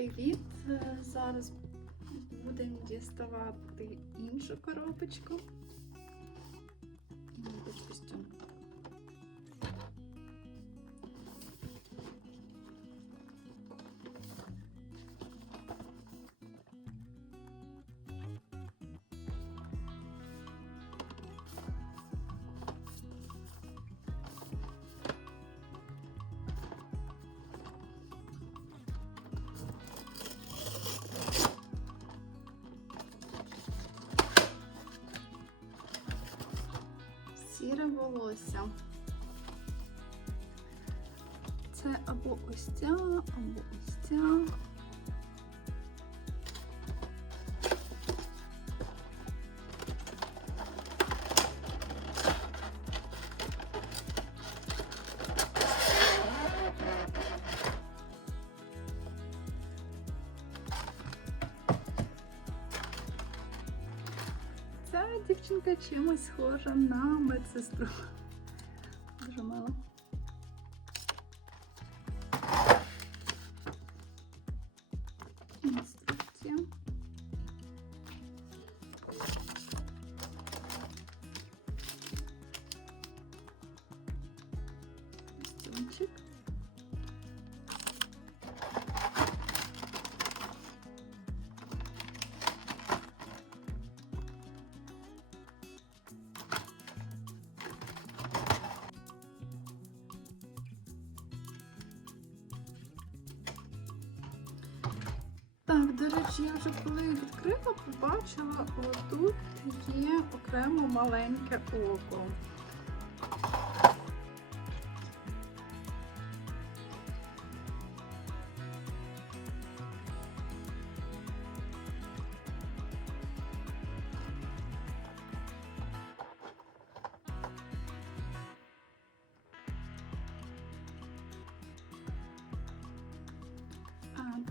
привіт! Е, Зараз будемо діставати іншу коробочку. І мабуть, Сіре волосся. Це або ось ця, або ось ця. Ця дівчинка чимось схожа на медсестру. Дуже мило. Інструкція. Костюмчик. Так, до речі, я вже коли відкрила, побачила, отут є окремо маленьке око.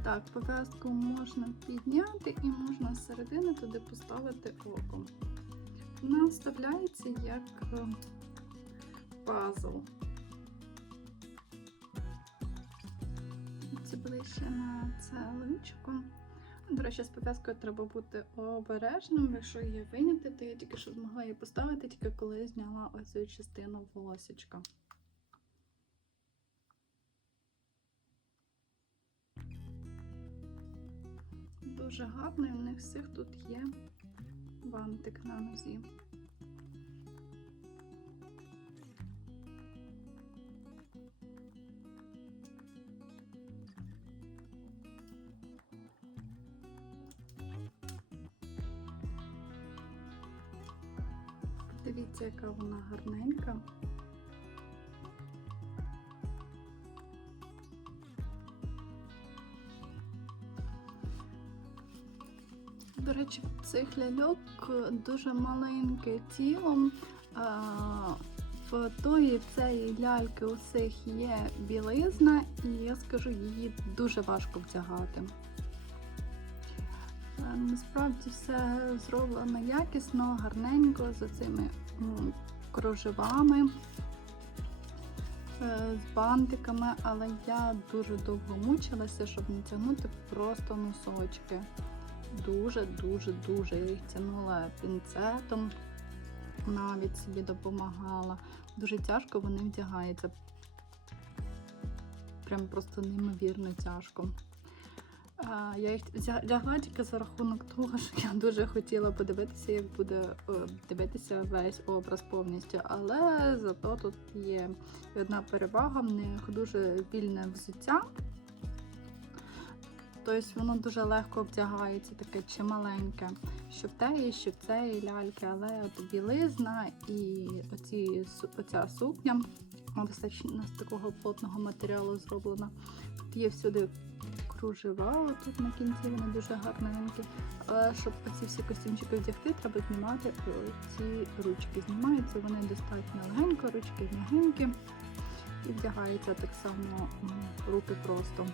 Так, пов'язку можна підняти і можна з середини туди поставити око. Вона вставляється як е, пазл. Це ближче на це личко. До речі, з пов'язкою треба бути обережним. Якщо її виняти, то я тільки що змогла її поставити, тільки коли зняла оцю частину волосічка. Дуже гарно, і в них всіх тут є бантик на нозі. Дивіться, яка вона гарненька. До речі, цих ляльок е, дуже маленьке тіло. А, В тої в цієї ляльки усіх є білизна, і я скажу, її дуже важко вдягати. Е, Насправді все зроблено якісно, гарненько, з цими кружевами, е, з бантиками, але я дуже довго мучилася, щоб натягнути просто носочки. Дуже-дуже дуже. Я їх тягнула пінцетом, навіть собі допомагала. Дуже тяжко вони вдягаються. Прям просто неймовірно тяжко. Я їх вдягла тільки за рахунок того, що я дуже хотіла подивитися, як буде е, дивитися весь образ повністю. Але зато тут є одна перевага, в них дуже вільне взуття. Тобто воно дуже легко вдягається, таке чималеньке, що в теї, що в цієї ляльки, але от білизна і оці, оця сукня достатньо з такого плотного матеріалу зроблена. Тут є всюди кружева, тут на кінці вони дуже гарненькі. Але щоб оці всі костюмчики вдягти, треба знімати ці ручки. Знімаються вони достатньо легенько, ручки м'ягенькі і вдягаються так само руки просто.